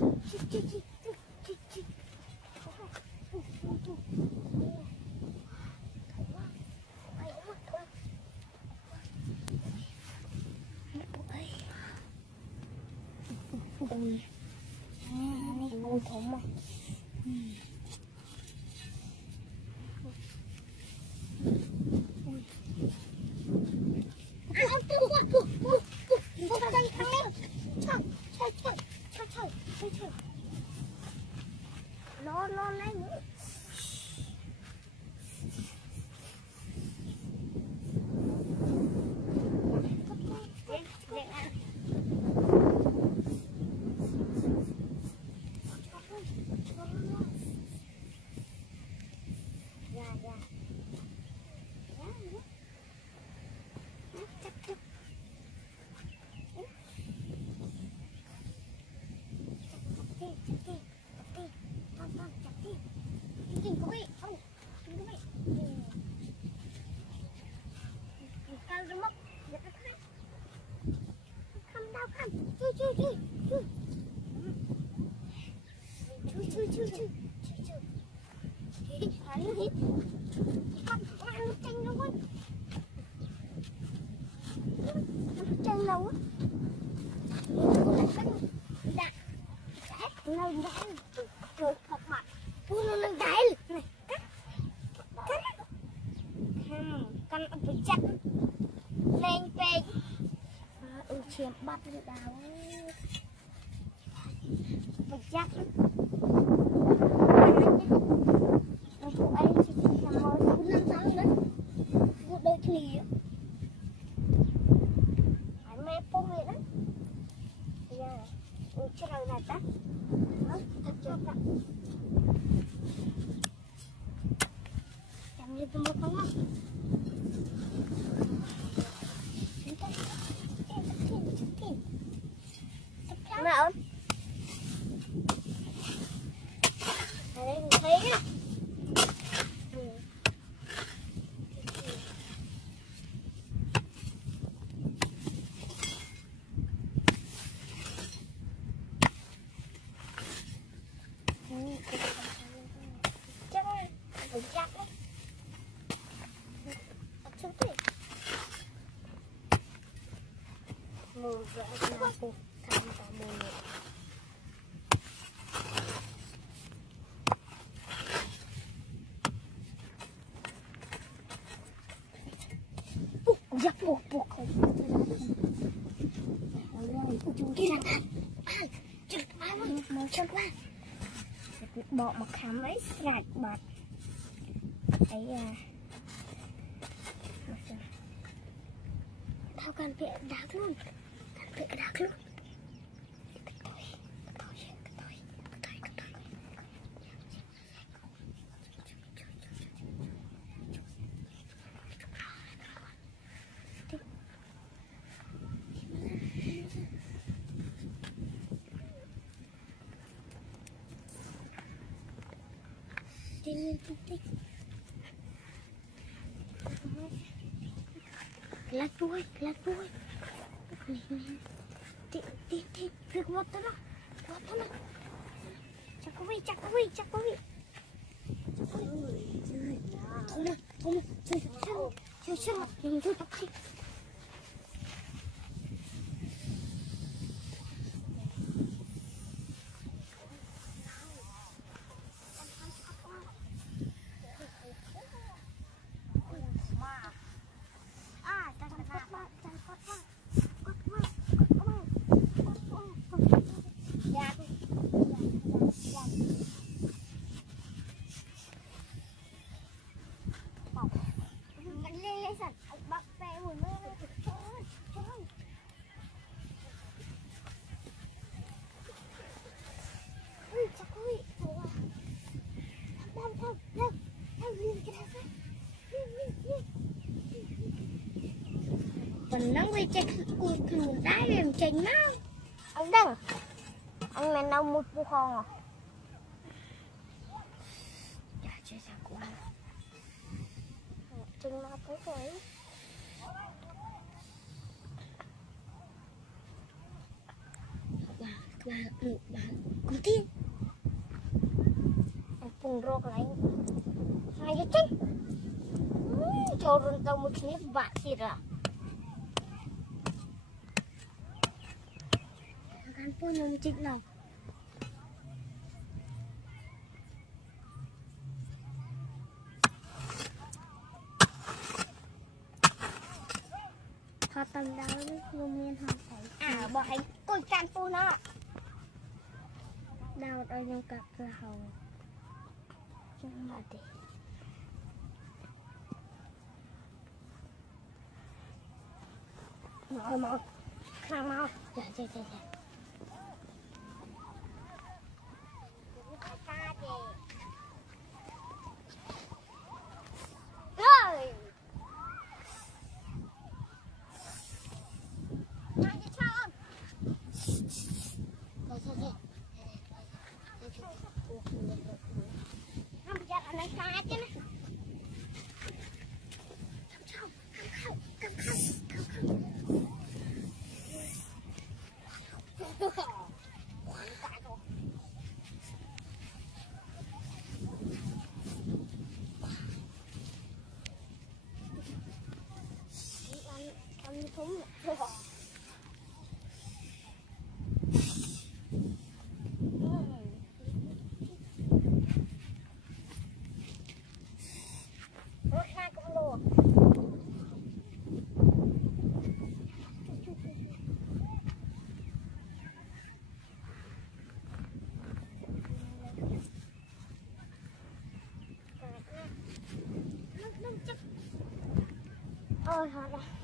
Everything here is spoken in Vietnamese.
Ui, ui thủng mà. Nó lấy nữa. Chân lâu á, lên đáy rồi học mặt, nó lên đáy này, căn phải chặt lên về, chiếm bắt được đào, phải chặt, phụ ấy chỉ làm mồi 4-5 tháng đấy, vụ đôi thì mẹ phong vậy đó, chưa đầu này ta, thật chưa ta, chẳng như tôi không á, mẹ ơi, đây mình thấy á. Mùa rễ là cô tham vào mùa này. Giặc buộc không. Đi ra ăn. Chừng ai mà màu chân quá. Bỏ mà khám ấy sạch bạc. Ấy thao can vệ đá luôn. Can vệ đá luôn. Đi lên tích. Lát đuôi. Đi, việc một đó. Chắc có vị. Thôi, chơi, mình thôi tóc đi. Còn nó quay chạy cùng đá làm chành máu. Anh Đăng, anh mẹ nấu một bụng không à? Chà chơi sao quá. Chành máu tới rồi. Bà cũng tin anh cùng rô cái này cái chứ cho rừng tàu một clip vạ gì ra kan pun nông chích nào họ tầm đào luôn miên họ phải bỏ hành cùi can phu nó đào ở trong cặp là hầu trong mà đi mau khang mau dạ rồi không chắc anh ấy khai chứ nè cầm thúng rốt na cũng luôn ôi họ đây